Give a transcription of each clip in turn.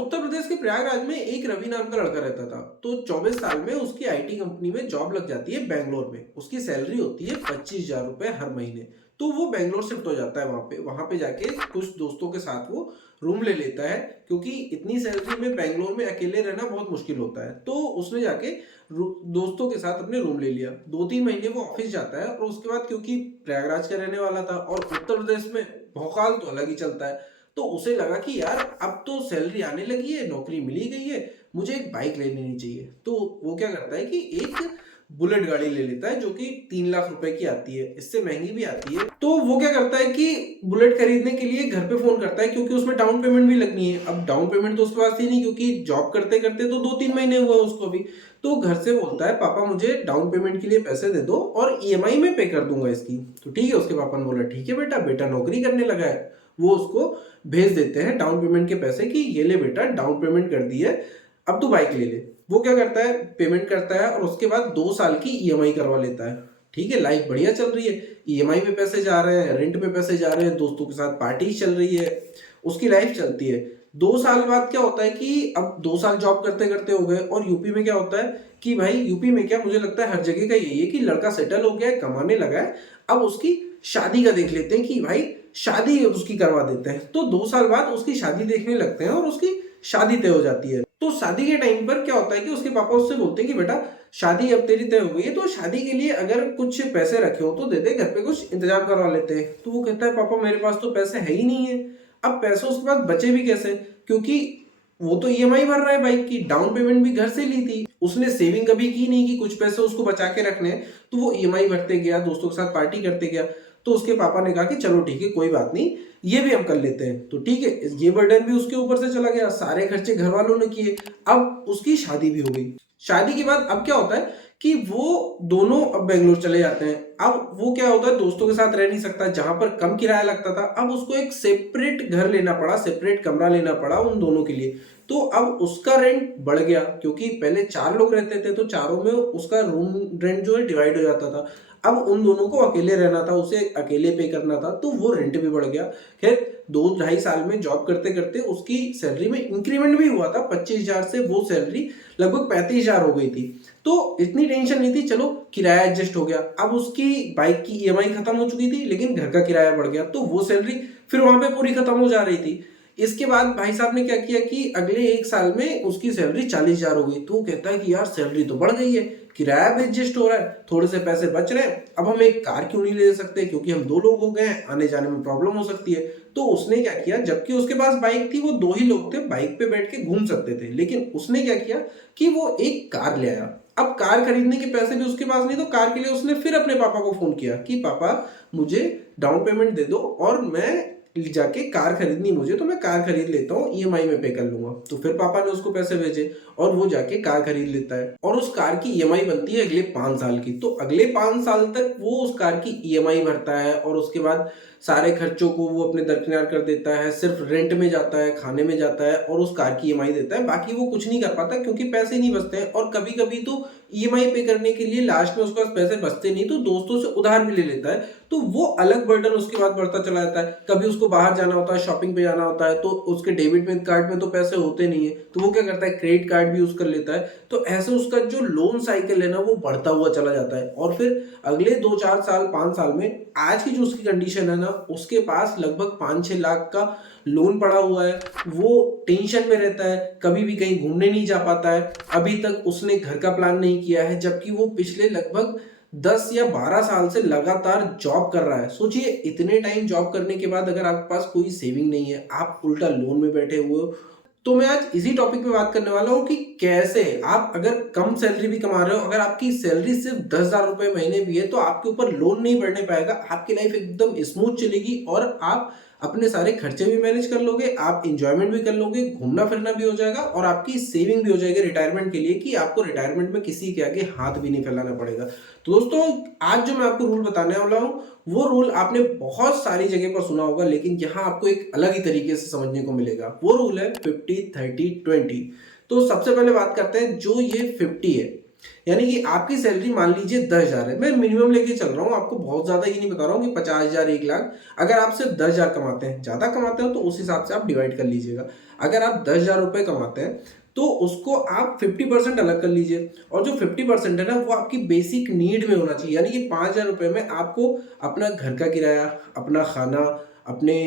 उत्तर प्रदेश के प्रयागराज में एक रवि नाम का लड़का रहता था। तो 24 साल में उसकी आईटी कंपनी में जॉब लग जाती है बैंगलोर में। उसकी सैलरी होती है 25,000 रुपए हर महीने। तो वो बैंगलोर शिफ्ट हो जाता है वहां पे जाके कुछ दोस्तों के साथ वो रूम ले लेता है, क्योंकि इतनी सैलरी में बैंगलोर में अकेले रहना बहुत मुश्किल होता है। तो उसने जाके दोस्तों के साथ अपने रूम ले लिया। 2-3 महीने वो ऑफिस जाता है और उसके बाद, क्योंकि प्रयागराज का रहने वाला था और उत्तर प्रदेश में भौकाल तो अलग ही चलता है, तो उसे लगा कि यार अब तो सैलरी आने लगी है, नौकरी मिल ही गई है, मुझे एक बाइक ले लेनी चाहिए। तो वो क्या करता है कि एक बुलेट गाड़ी ले लेता है, जो कि 3 लाख रुपए की आती है, इससे महंगी भी आती है। तो वो क्या करता है कि बुलेट खरीदने के लिए घर पे फोन करता है, क्योंकि उसमें डाउन पेमेंट भी लगनी है। अब डाउन पेमेंट तो उसके पास थी नहीं, क्योंकि जॉब करते करते तो 2-3 महीने हुए उसको भी। तो घर से बोलता है, पापा मुझे डाउन पेमेंट के लिए पैसे दे दो और ईएमआई में पे कर दूंगा इसकी। तो ठीक है, उसके पापा ने बोला ठीक है बेटा, बेटा नौकरी करने लगा है। वो उसको भेज देते हैं डाउन पेमेंट के पैसे कि ये ले बेटा, डाउन पेमेंट कर दी है, अब तू बाइक ले ले। वो क्या करता है, पेमेंट करता है और उसके बाद 2 साल की ईएमआई करवा लेता है। ठीक है, लाइफ बढ़िया चल रही है, ईएमआई में पैसे जा रहे हैं, रेंट में पैसे जा रहे हैं, दोस्तों के साथ पार्टी चल रही है, उसकी लाइफ चलती है। 2 साल बाद क्या होता है कि अब 2 साल जॉब करते करते हो गए, और यूपी में क्या होता है कि भाई, यूपी में क्या, मुझे लगता है हर जगह का यही है कि लड़का सेटल हो गया है, कमाने लगा है, अब उसकी शादी का देख लेते हैं कि भाई शादी उसकी करवा देते हैं। तो 2 साल बाद उसकी शादी देखने लगते हैं और उसकी शादी तय हो जाती है। तो शादी के टाइम पर क्या होता है कि उसके पापा उससे बोलते हैं कि बेटा शादी अब तेरी तय हो गई है, तो शादी के लिए अगर कुछ पैसे रखे हो तो दे दे, घर पे कुछ इंतजाम करवा लेते हैं। तो वो कहता है, पापा मेरे पास तो पैसे है ही नहीं है। अब पैसे उसके पास बचे भी कैसे, क्योंकि वो तो ईएमआई भर रहा है बाइक की, डाउन पेमेंट भी घर से ली थी, उसने सेविंग कभी की नहीं कि कुछ पैसे उसको बचा के रखने हैं। तो वो ईएमआई भरते गया, दोस्तों के साथ पार्टी करते गया। तो उसके पापा ने कहा कि चलो ठीक है, कोई बात नहीं, ये भी हम कर लेते हैं। तो ठीक है, ये बर्डन भी उसके ऊपर से चला गया, सारे खर्चे घर वालों ने किए। अब उसकी शादी भी हो गई। शादी के बाद अब क्या होता है कि वो दोनों अब बेंगलोर चले जाते हैं। अब वो क्या होता है, दोस्तों के साथ रह नहीं सकता, जहां पर कम किराया लगता था अब उसको एक सेपरेट घर लेना पड़ा, सेपरेट कमरा लेना पड़ा उन दोनों के लिए। तो अब उसका रेंट बढ़ गया, क्योंकि पहले 4 लोग रहते थे तो चारों में उसका रूम रेंट जो है डिवाइड हो जाता था। अब उन दोनों को अकेले रहना था, उसे अकेले पे करना था, तो वो रेंट भी बढ़ गया। खैर 2-2.5 साल में जॉब करते करते उसकी सैलरी में इंक्रीमेंट भी हुआ था, 25,000 से वो सैलरी लगभग 35,000 हो गई थी। तो इतनी टेंशन नहीं थी, चलो किराया एडजस्ट हो गया। अब उसकी बाइक की ईएमआई खत्म हो चुकी थी, लेकिन घर का किराया बढ़ गया, तो वो सैलरी फिर वहां पे पूरी खत्म हो जा रही थी। इसके बाद भाई साहब ने क्या किया कि अगले 1 साल में उसकी सैलरी 40,000 हो गई। तो वो कहता है कि यार सैलरी तो बढ़ गई है, किराया भी एडजस्ट हो रहा है, थोड़े से पैसे बच रहे हैं, अब हम एक कार क्यों नहीं ले सकते, क्योंकि हम 2 लोग हो गए हैं, आने जाने में प्रॉब्लम हो सकती है। तो उसने क्या किया, जबकि उसके पास बाइक थी, वो 2 ही लोग थे, बाइक पे बैठ के घूम सकते थे, लेकिन उसने क्या किया कि वो एक कार ले आया। अब कार खरीदने के पैसे भी उसके पास नहीं, तो कार के लिए उसने फिर अपने पापा को फोन किया कि पापा मुझे डाउन पेमेंट दे दो और मैं जाके कार खरीदनी मुझे, तो मैं कार खरीद लेता हूँ, ईएमआई में पे कर लूंगा। तो फिर पापा ने उसको पैसे भेजे और वो जाके कार खरीद लेता है, और उस कार की ईएमआई बनती है अगले 5 साल की। तो अगले 5 साल तक वो उस कार की ईएमआई भरता है, और उसके बाद सारे खर्चों को वो अपने दरकिनार कर देता है, सिर्फ रेंट में जाता है, खाने में जाता है, और उस कार की ईएमआई देता है। बाकी वो कुछ नहीं कर पाता, क्योंकि पैसे नहीं बचते हैं, और कभी कभी तो ईएमआई पे करने के लिए लास्ट में उसके पास पैसे बचते नहीं, तो दोस्तों से उधार भी ले लेता है। तो वो अलग बर्डन उसके बाद बढ़ता चला जाता है। कभी उसको बाहर जाना होता है, शॉपिंग पे जाना होता है, तो उसके डेबिट में कार्ड में तो पैसे होते नहीं है, तो वो क्या करता है, क्रेडिट कार्ड भी यूज कर लेता है। तो ऐसे उसका जो लोन साइकिल है ना, वो बढ़ता हुआ चला जाता है। और फिर अगले 2-4 साल 5 साल में आज की जो उसकी कंडीशन है ना, उसके पास लगभग 5-6 लाख का लोन पड़ा हुआ है। वो टेंशन में रहता है, कभी भी कहीं घूमने नहीं जा पाता है, अभी तक उसने घर का प्लान नहीं किया है, जबकि वो पिछले लगभग 10 या 12 साल से लगातार जॉब कर रहा है। सोचिए, इतने टाइम जॉब करने के बाद अगर आपके पास कोई सेविंग नहीं है, आप उल्टा लोन में बैठे हुए हो। तो मैं आज इसी टॉपिक पे बात करने वाला हूँ कि कैसे आप अगर कम सैलरी भी कमा रहे हो, अगर आपकी सैलरी सिर्फ 10,000 रुपए महीने भी है, तो आपके ऊपर लोन नहीं बढ़ने पाएगा, आपकी लाइफ एकदम स्मूथ चलेगी, और आप अपने सारे खर्चे भी मैनेज कर लोगे, आप इंजॉयमेंट भी कर लोगे, घूमना फिरना भी हो जाएगा, और आपकी सेविंग भी हो जाएगी रिटायरमेंट के लिए, कि आपको रिटायरमेंट में किसी के आगे हाथ भी नहीं फैलाना पड़ेगा। तो दोस्तों, आज जो मैं आपको रूल बताने वाला हूँ, वो रूल आपने बहुत सारी जगह पर सुना होगा, लेकिन यहाँ आपको एक अलग ही तरीके से समझने को मिलेगा। वो रूल है 50-30-20। तो सबसे पहले बात करते हैं, जो ये 50 है, यानी कि आपकी सैलरी मान लीजिए 10,000 है, मैं मिनिमम लेके चल रहा हूँ, आपको बहुत ज़्यादा ये नहीं बता रहा हूँ कि 50,000 1 लाख। अगर आप सिर्फ 10,000 कमाते हैं, ज़्यादा कमाते हो तो उस हिसाब से आप डिवाइड कर लीजिएगा। अगर आप 10,000 रुपये कमाते हैं तो उसको आप 50% अलग कर लीजिए, और जो 50% है ना वो आपकी बेसिक नीड में होना चाहिए। यानी कि 5,000 रुपये में आपको अपना घर का किराया, अपना खाना, अपने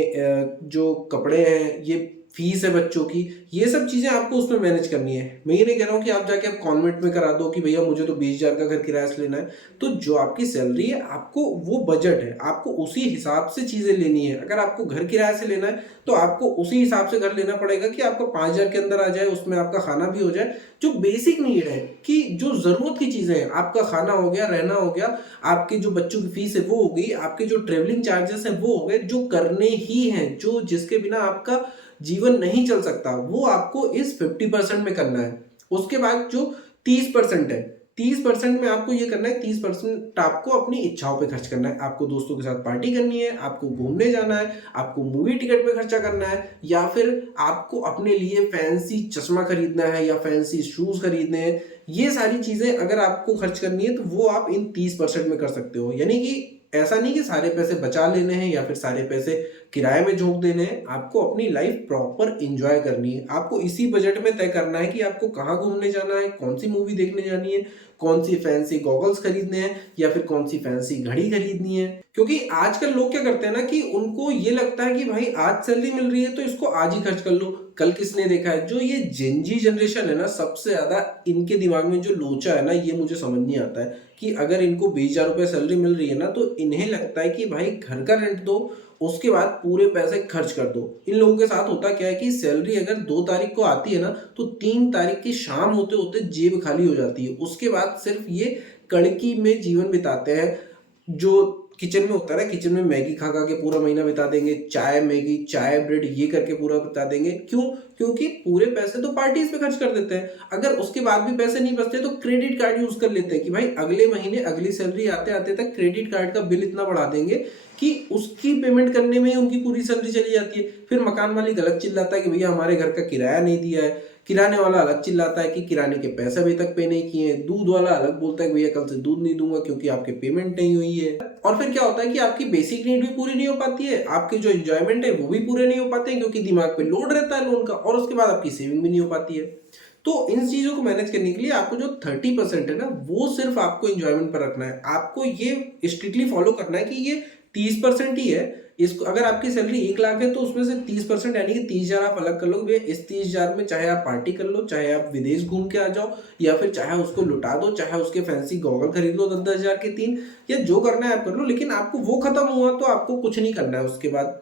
जो कपड़े हैं, ये फीस है बच्चों की, ये सब चीज़ें आपको उसमें मैनेज करनी है। मैं ये नहीं कह रहा हूँ कि आप जाके आप कॉन्वेंट में करा दो कि भैया मुझे तो 20,000 का घर किराया से लेना है। तो जो आपकी सैलरी है, आपको वो बजट है, आपको उसी हिसाब से चीज़ें लेनी है। अगर आपको घर किराया से लेना है तो आपको उसी हिसाब से घर लेना पड़ेगा कि आपका 5,000 के अंदर आ जाए, उसमें आपका खाना भी हो जाए। जो बेसिक नीड है कि जो ज़रूरत की चीज़ें हैं, आपका खाना हो गया, रहना हो गया, आपकी जो बच्चों की फीस है वो हो गई, आपके जो ट्रेवलिंग चार्जेस हैं वो हो गए, जो करने ही हैं, जो जिसके बिना आपका जीवन नहीं चल सकता, वो आपको इस 50% में करना है। उसके बाद जो 30% है, 30% में आपको ये करना है, 30% आपको अपनी इच्छाओं पे खर्च करना है। आपको दोस्तों के साथ पार्टी करनी है, आपको घूमने जाना है, आपको मूवी टिकट पे खर्चा करना है, या फिर आपको अपने लिए फैंसी चश्मा खरीदना है या फैंसी शूज खरीदने हैं। ये सारी चीजें अगर आपको खर्च करनी है तो वो आप इन 30% में कर सकते हो। यानी कि ऐसा नहीं कि सारे पैसे बचा लेने हैं या फिर सारे पैसे किराए में झोंक देने हैं। आपको अपनी लाइफ प्रॉपर एंजॉय करनी है। आपको इसी बजट में तय करना है कि आपको कहाँ घूमने जाना है, कौन सी मूवी देखने जानी है, कौन सी फैंसी गॉगल्स खरीदने हैं, या फिर कौन सी फैंसी घड़ी खरीदनी है। क्योंकि आजकल लोग क्या करते हैं ना कि उनको ये लगता है कि भाई आज सैलरी मिल रही है तो इसको आज ही खर्च कर लो, कल किसने देखा है। जो ये जेनजी जनरेशन है ना, सबसे ज्यादा इनके दिमाग में जो लोचा है ना, ये मुझे समझ नहीं आता है कि अगर इनको 20,000 रुपये सैलरी मिल रही है ना तो इन्हें लगता है कि भाई घर का रेंट दो, उसके बाद पूरे पैसे खर्च कर दो। इन लोगों के साथ होता क्या है कि सैलरी अगर 2 तारीख को आती है ना तो 3 तारीख की शाम होते होते जेब खाली हो जाती है। उसके बाद सिर्फ ये कड़की में जीवन बिताते हैं। जो किचन में होता है ना, किचन में मैगी खा खा के पूरा महीना बिता देंगे, चाय मैगी चाय ब्रेड ये करके पूरा बिता देंगे। क्यों? क्योंकि पूरे पैसे तो पार्टीज पे खर्च कर देते हैं। अगर उसके बाद भी पैसे नहीं बचते तो क्रेडिट कार्ड यूज कर लेते हैं कि भाई अगले महीने अगली सैलरी आते आते तक क्रेडिट कार्ड का बिल इतना बढ़ा देंगे कि उसकी पेमेंट करने में ही उनकी पूरी सैलरी चली जाती है। फिर मकान मालिक अलग चिल्लाता है कि भैया हमारे घर का किराया नहीं दिया है, किराने वाला अलग चिल्लाता है कि किराने के पैसे अभी तक पे नहीं किए हैं, दूध वाला अलग बोलता है कि भैया कल से दूध नहीं दूंगा क्योंकि आपके पेमेंट नहीं हुई है। और फिर क्या होता है कि आपकी बेसिक नीड भी पूरी नहीं हो पाती है, आपके जो एंजॉयमेंट है वो भी पूरे नहीं हो पाते हैं क्योंकि दिमाग पे लोड रहता है लोन का, और उसके बाद आपकी सेविंग भी नहीं हो पाती है। तो इन चीजों को मैनेज करने के लिए आपको जो 30% है ना वो सिर्फ आपको एंजॉयमेंट पर रखना है। आपको ये स्ट्रिक्टली फॉलो करना है कि ये 30% ही है। इसको अगर आपकी सैलरी 1 लाख है तो उसमें से 30% यानी कि 30,000 आप अलग कर लो। भैया इस 30,000 में चाहे आप पार्टी कर लो, चाहे आप विदेश घूम के आ जाओ, या फिर चाहे उसको लुटा दो, चाहे उसके फैंसी गॉगल खरीद लो 10-10 हज़ार के 3, या जो करना है आप कर लो। लेकिन आपको वो खत्म हुआ तो आपको कुछ नहीं करना है उसके बाद।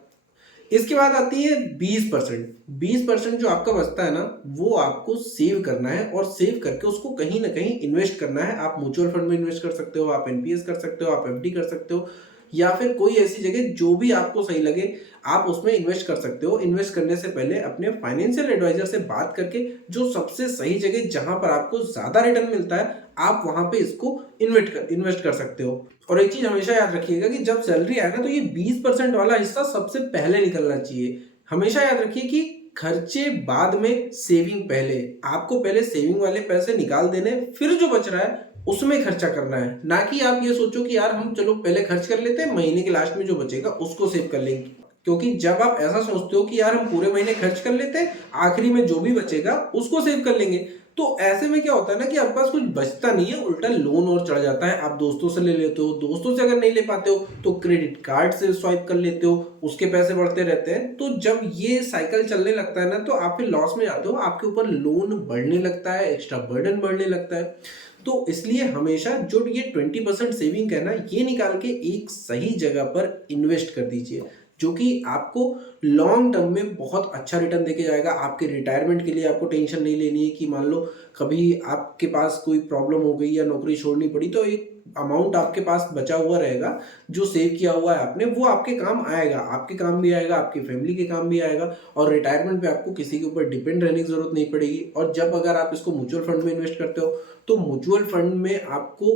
इसके बाद आती है 20%। 20% जो आपका बचता है ना वो आपको सेव करना है, और सेव करके उसको कहीं ना कहीं इन्वेस्ट करना है। आप म्यूचुअल फंड में इन्वेस्ट कर सकते हो, आप एनपीएस कर सकते हो, आप एफडी कर सकते हो, या फिर कोई ऐसी जगह जो भी आपको सही लगे आप उसमें इन्वेस्ट कर सकते हो। इन्वेस्ट करने से पहले अपने फाइनेंशियल एडवाइजर से बात करके जो सबसे सही जगह जहां पर आपको ज्यादा रिटर्न मिलता है आप वहां पे इसको इन्वेस्ट कर सकते हो। और एक चीज हमेशा याद रखिएगा कि जब सैलरी आए ना तो ये 20% वाला हिस्सा सबसे पहले निकलना चाहिए। हमेशा याद रखिए कि खर्चे बाद में, सेविंग पहले। आपको पहले सेविंग वाले पैसे निकाल देने, फिर जो बच रहा है उसमें खर्चा करना है। ना कि आप ये सोचो कि यार हम चलो पहले खर्च कर लेते हैं, महीने के लास्ट में जो बचेगा उसको सेव कर लेंगे। क्योंकि जब आप ऐसा सोचते हो कि यार हम पूरे महीने खर्च कर लेते हैं, आखिरी में जो भी बचेगा उसको सेव कर लेंगे, तो ऐसे में क्या होता है ना कि आपके पास कुछ बचता नहीं है, उल्टा लोन और चढ़ जाता है। आप दोस्तों से ले लेते हो, दोस्तों से अगर नहीं ले पाते हो तो क्रेडिट कार्ड से स्वाइप कर लेते हो, उसके पैसे बढ़ते रहते हैं। तो जब ये साइकिल चलने लगता है ना तो आप फिर लॉस में जाते हो, आपके ऊपर लोन बढ़ने लगता है, एक्स्ट्रा बर्डन बढ़ने लगता है। तो इसलिए हमेशा जो ये 20% सेविंग है ना ये निकाल के एक सही जगह पर इन्वेस्ट कर दीजिए, जो कि आपको लॉन्ग टर्म में बहुत अच्छा रिटर्न देके जाएगा। आपके रिटायरमेंट के लिए आपको टेंशन नहीं लेनी है कि मान लो कभी आपके पास कोई प्रॉब्लम हो गई या नौकरी छोड़नी पड़ी तो एक अमाउंट आपके पास बचा हुआ रहेगा जो सेव किया हुआ है आपने, वो आपके काम आएगा, आपके काम भी आएगा, आपकी फैमिली के काम भी आएगा, और रिटायरमेंट पे आपको किसी के ऊपर डिपेंड रहने की जरूरत नहीं पड़ेगी। और जब अगर आप इसको म्यूचुअल फंड में इन्वेस्ट करते हो तो म्यूचुअल फंड में आपको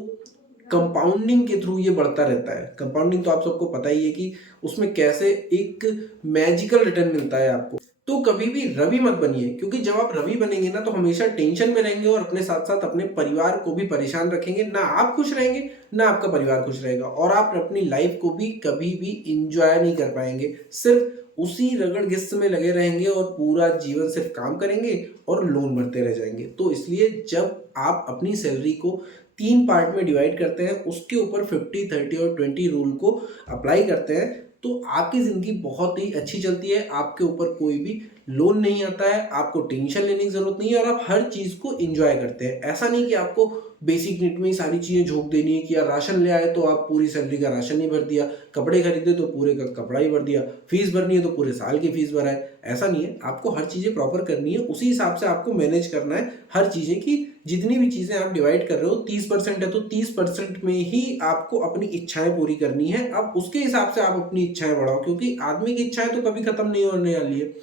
कंपाउंडिंग के थ्रू ये बढ़ता रहता है। कंपाउंडिंग तो आप सबको पता ही है कि उसमें कैसे एक मैजिकल रिटर्न मिलता है आपको। तो कभी भी रवि मत बनिए, क्योंकि जब आप रवि बनेंगे ना तो हमेशा टेंशन में रहेंगे और अपने साथ साथ अपने परिवार को भी परेशान रखेंगे। ना आप खुश रहेंगे, ना आपका परिवार खुश रहेगा, और आप अपनी लाइफ को भी कभी भी इंजॉय नहीं कर पाएंगे। सिर्फ उसी रगड़ घिस में लगे रहेंगे और पूरा जीवन सिर्फ काम करेंगे और लोन भरते रह जाएंगे। तो इसलिए जब आप अपनी सैलरी को 3 पार्ट में डिवाइड करते हैं, उसके ऊपर 50, 30 और 20 रूल को अप्लाई करते हैं, तो आपकी ज़िंदगी बहुत ही अच्छी चलती है। आपके ऊपर कोई भी लोन नहीं आता है, आपको टेंशन लेने की ज़रूरत नहीं है, और आप हर चीज़ को एंजॉय करते हैं। ऐसा नहीं कि आपको बेसिक नीड में ही सारी चीज़ें झोंक देनी है कि यार राशन ले आए तो आप पूरी सैलरी का राशन नहीं भर दिया, कपड़े खरीदे तो पूरे का कपड़ा ही भर दिया, फीस भरनी है तो पूरे साल की फीस भरा है। ऐसा नहीं है, आपको हर चीज़ें प्रॉपर करनी है, उसी हिसाब से आपको मैनेज करना है हर चीज़ें की जितनी भी चीज़ें आप डिवाइड कर रहे हो 30% है तो 30% में ही आपको अपनी इच्छाएं पूरी करनी है। अब उसके हिसाब से आप अपनी इच्छाएं बढ़ाओ, क्योंकि आदमी की इच्छाएं तो कभी खत्म नहीं होने वाली है।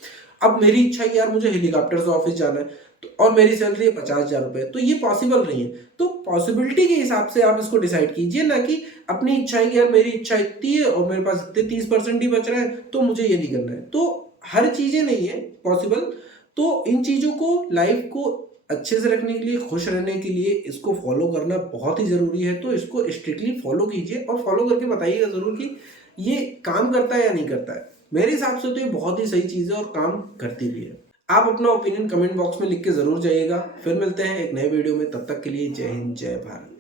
अब मेरी इच्छा है यार मुझे हेलीकॉप्टर से ऑफिस जाना है, तो और मेरी सैलरी है 50,000 रुपये, तो ये पॉसिबल नहीं है। तो पॉसिबिलिटी के हिसाब से आप इसको डिसाइड कीजिए, ना कि अपनी इच्छा है कि यार मेरी इच्छा इतनी है और मेरे पास इतने 30% ही बच रहा है तो मुझे ये नहीं करना है। तो हर चीज़ें नहीं है पॉसिबल। तो इन चीज़ों को, लाइफ को अच्छे से रखने के लिए, खुश रहने के लिए इसको फॉलो करना बहुत ही ज़रूरी है। तो इसको स्ट्रिक्टली फॉलो कीजिए और फॉलो करके बताइएगा ज़रूर कि ये काम करता है या नहीं करता है। मेरे हिसाब से तो ये बहुत ही सही चीज़ है और काम करती भी है। आप अपना ओपिनियन कमेंट बॉक्स में लिख के ज़रूर जाइएगा। फिर मिलते हैं एक नए वीडियो में, तब तक के लिए जय हिंद, जय भारत।